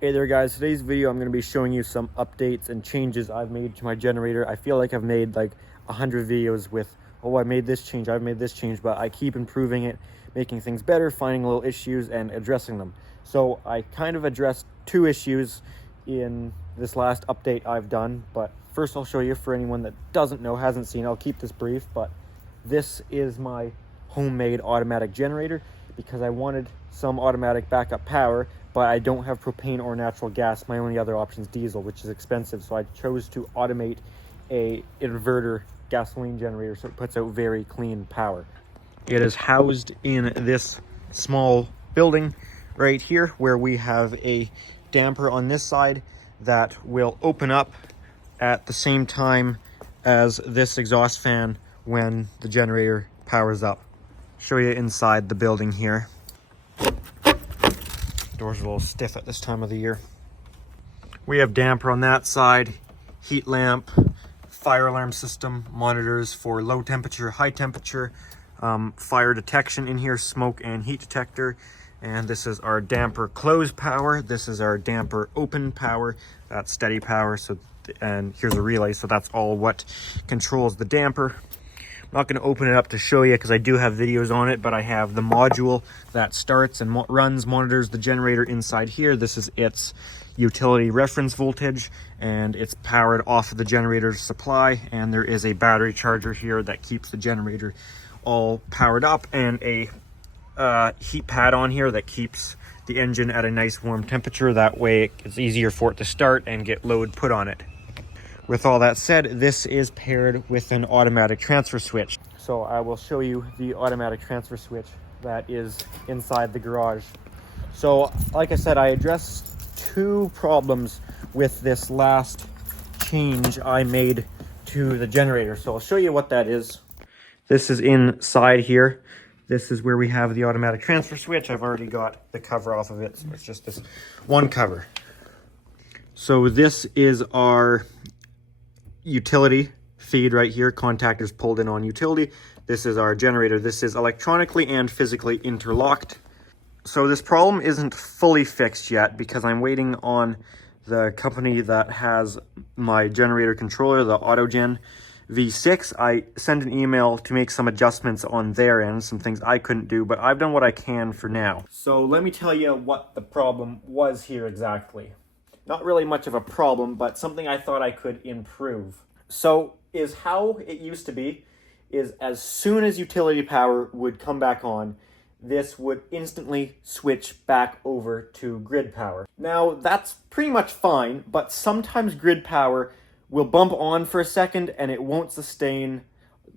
Hey there guys, today's video I'm going to be showing you some updates and changes I've made to my generator. I feel like I've made like 100 videos with, oh I made this change, I've made this change, but I keep improving it, making things better, finding little issues and addressing them. So I kind of addressed two issues in this last update I've done, but first I'll show you for anyone that doesn't know, hasn't seen, I'll keep this brief, but this is my homemade automatic generator because I wanted some automatic backup power, but I don't have propane or natural gas. My only other option is diesel, which is expensive. So I chose to automate a inverter gasoline generator so it puts out very clean power. It is housed in this small building right here where we have a damper on this side that will open up at the same time as this exhaust fan when the generator powers up. Show you inside the building here. Doors are a little stiff at this time of the year. We have damper on that side, heat lamp, fire alarm system, monitors for low temperature, high temperature, fire detection in here, smoke and heat detector. And this is our damper close power. This is our damper open power. That's steady power. And here's a relay. So that's all what controls the damper. I'm not going to open it up to show you because I do have videos on it, but I have the module that starts and monitors the generator inside here. This is its utility reference voltage, and it's powered off of the generator supply, and there is a battery charger here that keeps the generator all powered up, and a heat pad on here that keeps the engine at a nice warm temperature. That way it's easier for it to start and get load put on it. With all that said, this is paired with an automatic transfer switch. So I will show you the automatic transfer switch that is inside the garage. So like I said, I addressed two problems with this last change I made to the generator. So I'll show you what that is. This is inside here. This is where we have the automatic transfer switch. I've already got the cover off of it, so it's just this one cover. So this is our utility feed right here. Contactors pulled in on utility. This is our generator. This is electronically and physically interlocked. So this problem isn't fully fixed yet because I'm waiting on the company that has my generator controller, the AutoGen V6. I sent an email to make some adjustments on their end, some things I couldn't do, but I've done what I can for now. So let me tell you what the problem was here exactly. Not really much of a problem, but something I thought I could improve. So is how it used to be is as soon as utility power would come back on, this would instantly switch back over to grid power. Now that's pretty much fine, but sometimes grid power will bump on for a second and it won't sustain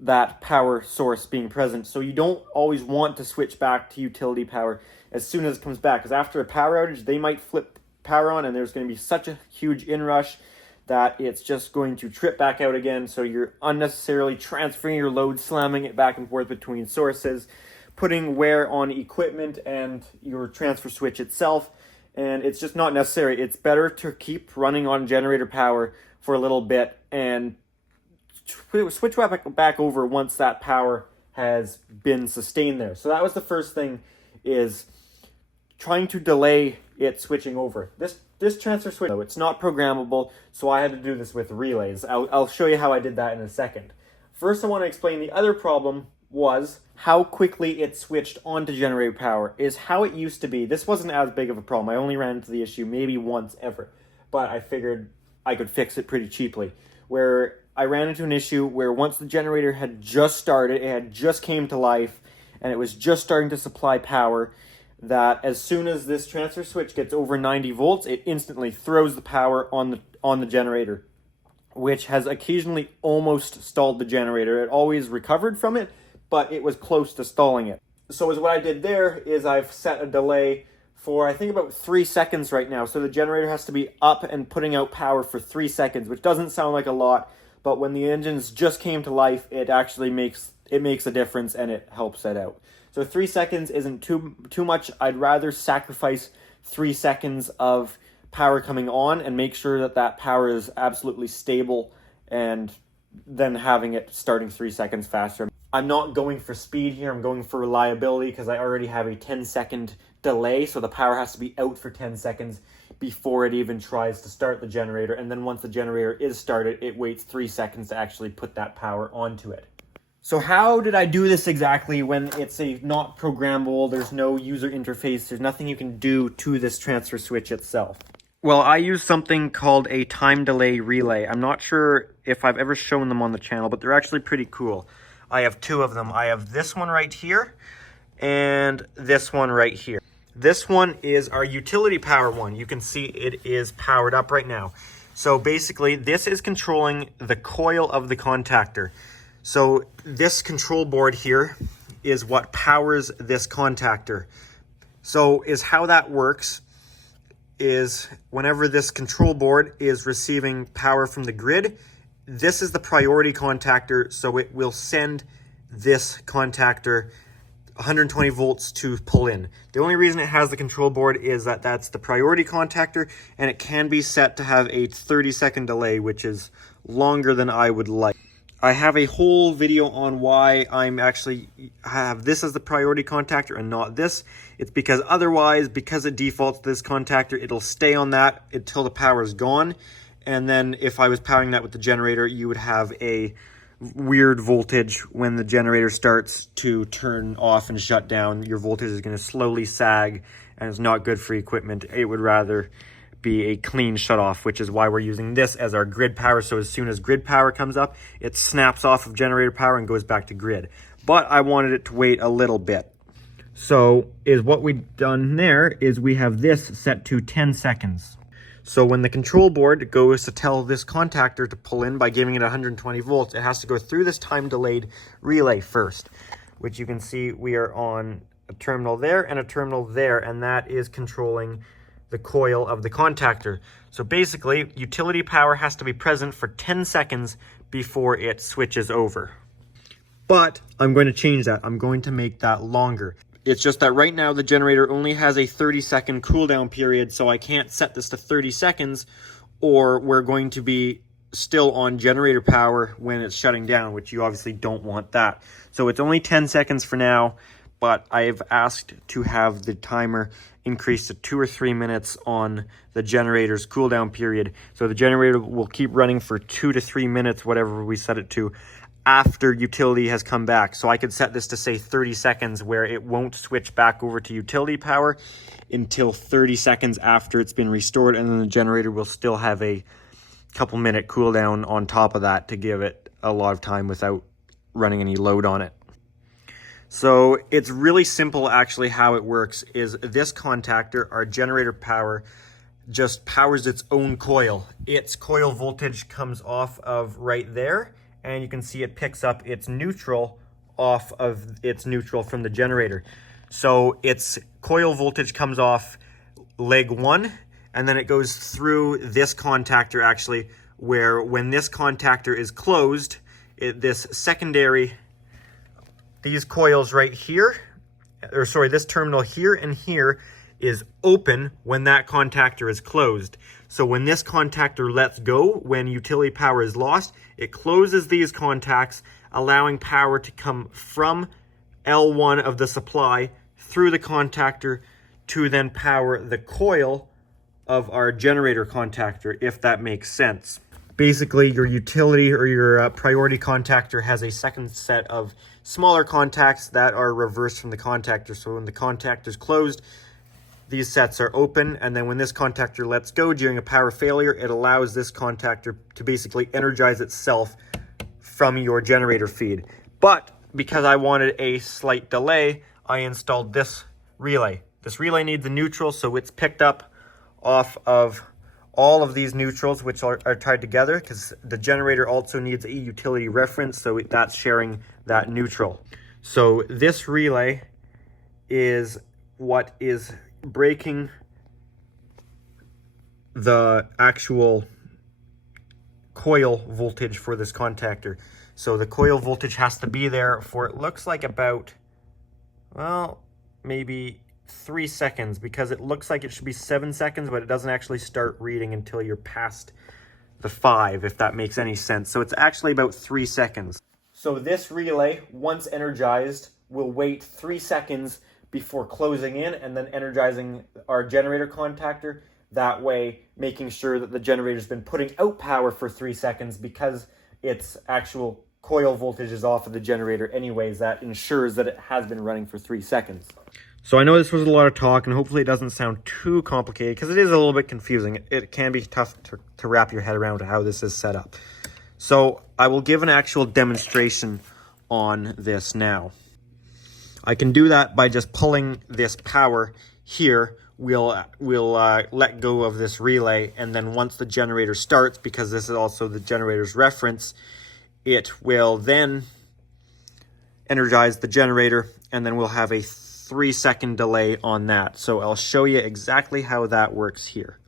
that power source being present. So you don't always want to switch back to utility power as soon as it comes back, because after a power outage, they might flip power on and there's going to be such a huge inrush that it's just going to trip back out again. So you're unnecessarily transferring your load, slamming it back and forth between sources, putting wear on equipment and your transfer switch itself, and it's just not necessary. It's better to keep running on generator power for a little bit and switch back over once that power has been sustained there. So that was the first thing, is trying to delay it switching over. This transfer switch, it's not programmable, so I had to do this with relays. I'll show you how I did that in a second. First, I want to explain the other problem was how quickly it switched onto generator power. Is how it used to be. This wasn't as big of a problem. I only ran into the issue maybe once ever, but I figured I could fix it pretty cheaply. Where I ran into an issue where once the generator had just started, it had just came to life, and it was just starting to supply power, that as soon as this transfer switch gets over 90 volts, it instantly throws the power on the generator, which has occasionally almost stalled the generator. It always recovered from it, but it was close to stalling it. So what I did there is I've set a delay for I think about 3 seconds right now. So the generator has to be up and putting out power for 3 seconds, which doesn't sound like a lot, but when the engines just came to life, it actually makes a difference and it helps it out. So 3 seconds isn't too much. I'd rather sacrifice 3 seconds of power coming on and make sure that power is absolutely stable, and then having it starting 3 seconds faster. I'm not going for speed here, I'm going for reliability because I already have a 10-second delay, so the power has to be out for 10 seconds before it even tries to start the generator, and then once the generator is started, it waits 3 seconds to actually put that power onto it. So how did I do this exactly when it's not programmable, there's no user interface, there's nothing you can do to this transfer switch itself? Well, I use something called a time delay relay. I'm not sure if I've ever shown them on the channel, but they're actually pretty cool. I have two of them. I have this one right here and this one right here. This one is our utility power one. You can see it is powered up right now. So basically, this is controlling the coil of the contactor. So this control board here is what powers this contactor. So how that works is whenever this control board is receiving power from the grid, this is the priority contactor, so it will send this contactor 120 volts to pull in. The only reason it has the control board is that that's the priority contactor, and it can be set to have a 30-second delay, which is longer than I would like. I have a whole video on why I'm actually have this as the priority contactor and not this. It's because otherwise, because it defaults to this contactor, it'll stay on that until the power is gone. And then if I was powering that with the generator, you would have a weird voltage when the generator starts to turn off and shut down. Your voltage is going to slowly sag, and it's not good for equipment. It would rather be a clean shut off, which is why we're using this as our grid power. So as soon as grid power comes up, it snaps off of generator power and goes back to grid. But I wanted it to wait a little bit. So what we've done there is we have this set to 10 seconds. So when the control board goes to tell this contactor to pull in by giving it 120 volts, it has to go through this time delayed relay first, which you can see we are on a terminal there and a terminal there, and that is controlling the coil of the contactor. So basically, utility power has to be present for 10 seconds before it switches over. But I'm going to change that. I'm going to make that longer. It's just that right now the generator only has a 30-second cooldown period, so I can't set this to 30 seconds, or we're going to be still on generator power when it's shutting down, which you obviously don't want that. So it's only 10 seconds for now, but I've asked to have the timer increase to 2 or 3 minutes on the generator's cooldown period. So the generator will keep running for 2 to 3 minutes, whatever we set it to, after utility has come back. So I could set this to say 30 seconds, where it won't switch back over to utility power until 30 seconds after it's been restored, and then the generator will still have a couple minute cooldown on top of that to give it a lot of time without running any load on it. So it's really simple actually. How it works is this contactor, our generator power, just powers its own coil. Its coil voltage comes off of right there, and you can see it picks up its neutral off of its neutral from the generator. So its coil voltage comes off leg 1, and then it goes through this contactor actually, where when this contactor is closed, this secondary, these coils right here, or sorry, this terminal here and here is open when that contactor is closed. So when this contactor lets go, when utility power is lost, it closes these contacts, allowing power to come from L1 of the supply through the contactor to then power the coil of our generator contactor, if that makes sense. Basically, your utility or your priority contactor has a second set of smaller contacts that are reversed from the contactor. So when the contactor is closed, these sets are open, and then when this contactor lets go during a power failure, it allows this contactor to basically energize itself from your generator feed. But because I wanted a slight delay, I installed this relay. This relay needs a neutral, so it's picked up off of all of these neutrals, which are tied together, because the generator also needs a utility reference, so that's sharing that neutral. So this relay is what is breaking the actual coil voltage for this contactor. So the coil voltage has to be there for, it looks like about, well, maybe 3 seconds, because it looks like it should be 7 seconds, but it doesn't actually start reading until you're past the 5, if that makes any sense. So it's actually about 3 seconds. So this relay, once energized, will wait 3 seconds before closing in and then energizing our generator contactor. That way, making sure that the generator's been putting out power for 3 seconds, because its actual coil voltage is off of the generator anyways. That ensures that it has been running for 3 seconds. So I know this was a lot of talk, and hopefully it doesn't sound too complicated, because it is a little bit confusing. It can be tough to wrap your head around how this is set up. So I will give an actual demonstration on this now. I can do that by just pulling this power here. We'll let go of this relay, and then once the generator starts, because this is also the generator's reference, it will then energize the generator, and then we'll have a 3-second delay on that. So I'll show you exactly how that works here.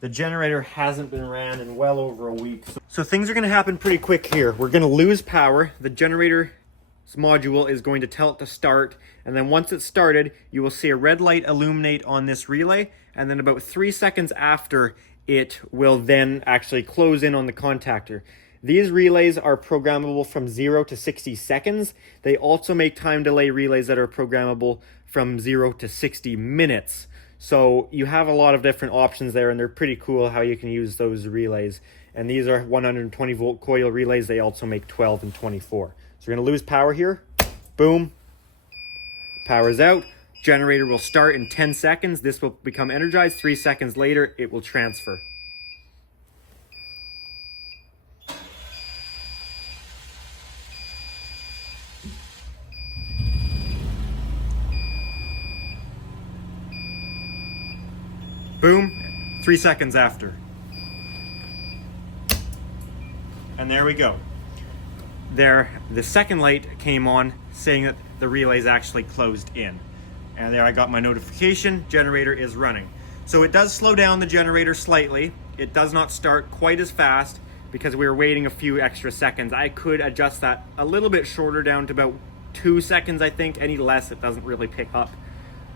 The generator hasn't been ran in well over a week. So things are going to happen pretty quick here. We're going to lose power. The generator's module is going to tell it to start. And then once it's started, you will see a red light illuminate on this relay. And then about 3 seconds after, it will then actually close in on the contactor. These relays are programmable from 0 to 60 seconds. They also make time delay relays that are programmable from 0 to 60 minutes. So you have a lot of different options there, and they're pretty cool how you can use those relays. And these are 120 volt coil relays. They also make 12 and 24. So we're going to lose power here. Boom. Power's out. Generator will start in 10 seconds. This will become energized. 3 seconds later, it will transfer. Boom, 3 seconds after. And there we go. There, the second light came on saying that the relay is actually closed in. And there I got my notification, generator is running. So it does slow down the generator slightly. It does not start quite as fast because we were waiting a few extra seconds. I could adjust that a little bit shorter, down to about 2 seconds, I think. Any less, it doesn't really pick up.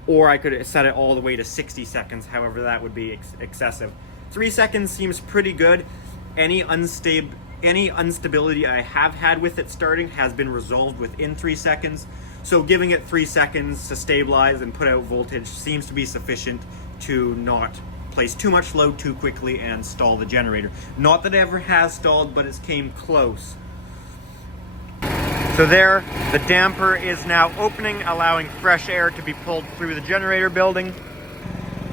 Or I could set it all the way to 60 seconds. However, that would be excessive. 3 seconds seems pretty good. Any instability I have had with it starting has been resolved within 3 seconds. So giving it 3 seconds to stabilize and put out voltage seems to be sufficient to not place too much load too quickly and stall the generator. Not that it ever has stalled, but it's came close. So there, the damper is now opening, allowing fresh air to be pulled through the generator building.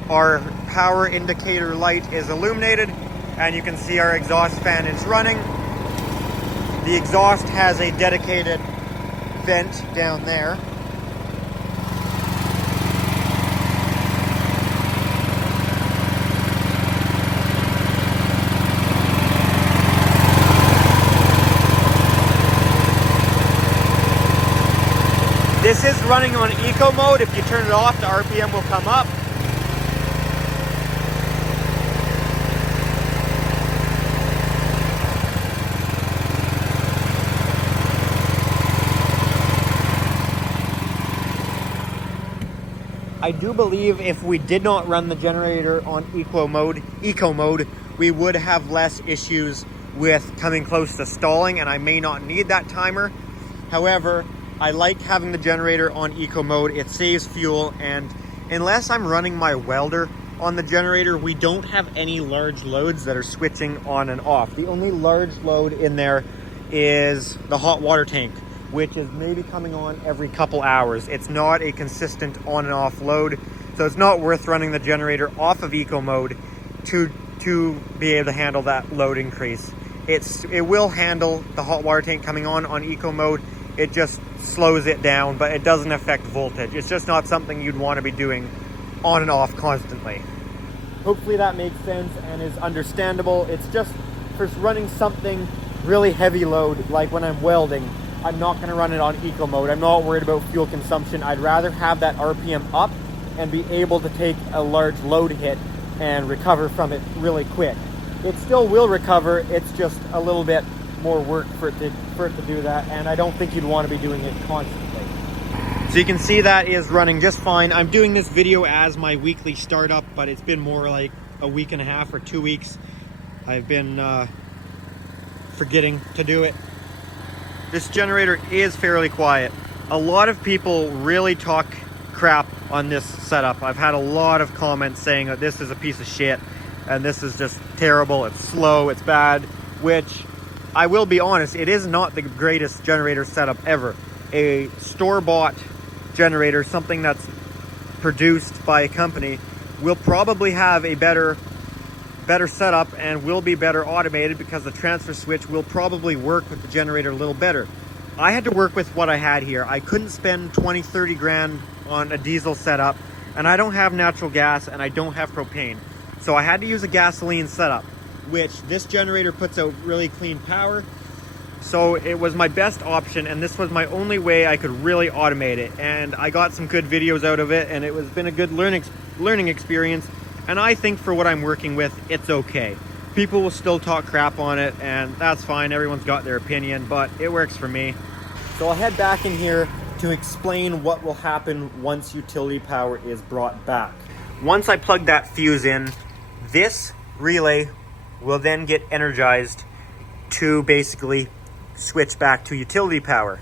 Our power indicator light is illuminated, and you can see our exhaust fan is running. The exhaust has a dedicated vent down there. This is running on eco mode. If you turn it off, the RPM will come up. I do believe if we did not run the generator on eco mode, we would have less issues with coming close to stalling, and I may not need that timer. However, I like having the generator on eco mode. It saves fuel, and unless I'm running my welder on the generator, we don't have any large loads that are switching on and off. The only large load in there is the hot water tank, which is maybe coming on every couple hours. It's not a consistent on and off load, so it's not worth running the generator off of eco mode to be able to handle that load increase. It will handle the hot water tank coming on eco mode. It just slows it down, but it doesn't affect voltage. It's just not something you'd want to be doing on and off constantly. Hopefully that makes sense and is understandable. It's just for running something really heavy load, like when I'm welding, I'm not going to run it on eco mode. I'm not worried about fuel consumption. I'd rather have that RPM up and be able to take a large load hit and recover from it really quick. It still will recover. It's just a little bit more work for it to do that, and I don't think you'd want to be doing it constantly. So you can see that is running just fine. I'm doing this video as my weekly startup, but it's been more like a week and a half or 2 weeks. I've been forgetting to do it. this generator is fairly quiet. A lot of people really talk crap on this setup. I've had a lot of comments saying that this is a piece of shit and this is just terrible, it's slow, it's bad, which I will be honest, it is not the greatest generator setup ever. A store-bought generator, something that's produced by a company, will probably have a better setup and will be better automated because the transfer switch will probably work with the generator a little better. I had to work with what I had here. I couldn't spend 20-30 grand on a diesel setup, and I don't have natural gas and I don't have propane. So I had to use a gasoline setup, which this generator puts out really clean power. So it was my best option, and this was my only way I could really automate it. And I got some good videos out of it, and it was been a good learning experience. And I think for what I'm working with, it's okay. People will still talk crap on it, and that's fine. Everyone's got their opinion, but it works for me. So I'll head back in here to explain what will happen once utility power is brought back. Once I plug that fuse in, this relay will then get energized to basically switch back to utility power.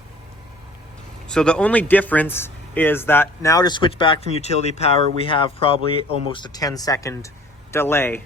So the only difference is that now to switch back from utility power, we have probably almost a 10-second delay.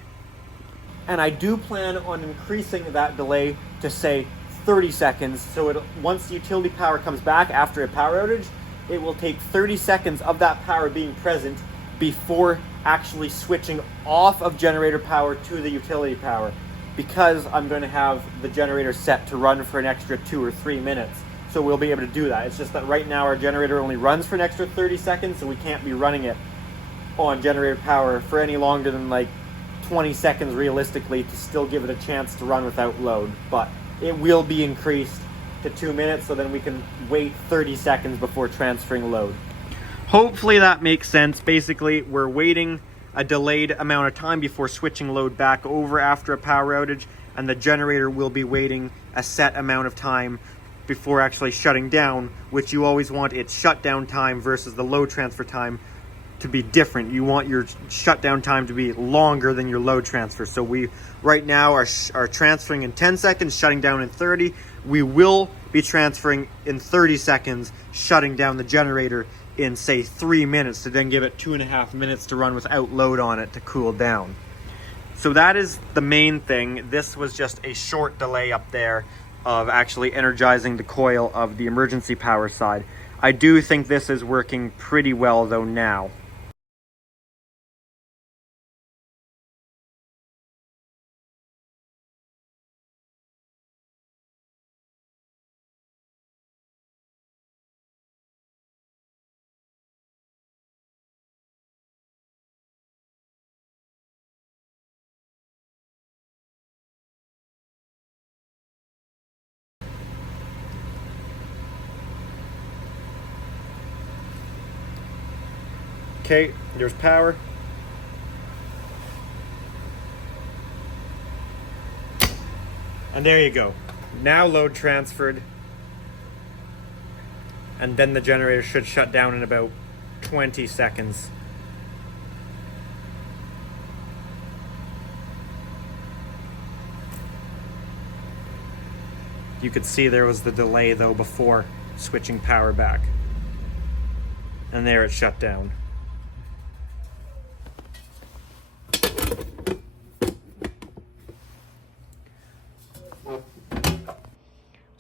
And I do plan on increasing that delay to say 30 seconds. So once the utility power comes back after a power outage, it will take 30 seconds of that power being present before actually switching off of generator power to the utility power, because I'm going to have the generator set to run for an extra 2 or 3 minutes. So we'll be able to do that. It's just that right now our generator only runs for an extra 30 seconds, so we can't be running it on generator power for any longer than like 20 seconds realistically to still give it a chance to run without load. But it will be increased to 2 minutes, so then we can wait 30 seconds before transferring load. Hopefully that makes sense. Basically, we're waiting a delayed amount of time before switching load back over after a power outage, and the generator will be waiting a set amount of time before actually shutting down, which you always want its shutdown time versus the load transfer time to be different. You want your shutdown time to be longer than your load transfer. So we right now are transferring in 10 seconds, shutting down in 30. We will be transferring in 30 seconds, shutting down the generator in say 3 minutes to then give it 2.5 minutes to run without load on it to cool down. So that is the main thing. This was just a short delay up there of actually energizing the coil of the emergency power side. I do think this is working pretty well though now. Okay, there's power. And there you go. Now load transferred. And then the generator should shut down in about 20 seconds. You could see there was the delay though before switching power back. And there it shut down.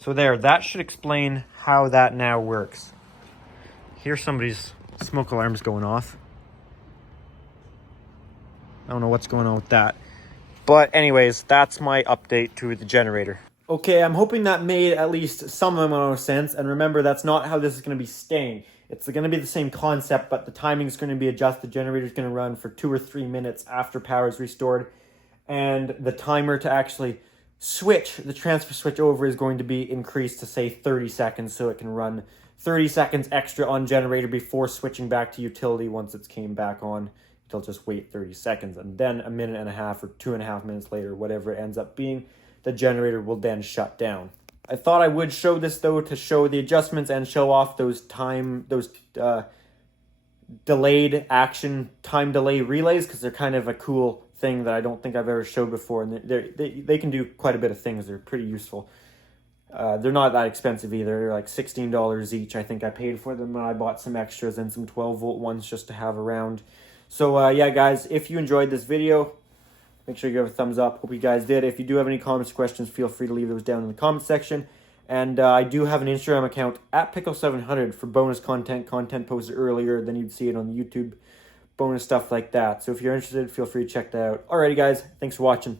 So there, that should explain how that now works. Here's somebody's smoke alarms going off. I don't know what's going on with that. But anyways, that's my update to the generator. Okay, I'm hoping that made at least some amount of sense. And remember, that's not how this is going to be staying. It's going to be the same concept, but the timing is going to be adjusted. The generator is going to run for 2 or 3 minutes after power is restored. And the timer to actually switch, the transfer switch over, is going to be increased to say 30 seconds, so it can run 30 seconds extra on generator before switching back to utility. Once it's came back on, it'll just wait 30 seconds, and then a minute and a half or 2.5 minutes later, whatever it ends up being, the generator will then shut down. I thought I would show this though to show the adjustments and show off those delayed action time delay relays, because they're kind of a cool thing that I don't think I've ever showed before, and they can do quite a bit of things. They're pretty useful. They're not that expensive either. They're like $16 each. I think I paid for them, and I bought some extras and some 12-volt ones just to have around. So yeah, guys, if you enjoyed this video, make sure you give it a thumbs up. Hope you guys did. If you do have any comments or questions, feel free to leave those down in the comment section. And I do have an Instagram account at Pickle700 for bonus content posted earlier than you'd see it on YouTube, bonus stuff like that. So if you're interested, feel free to check that out. Alrighty, guys, thanks for watching.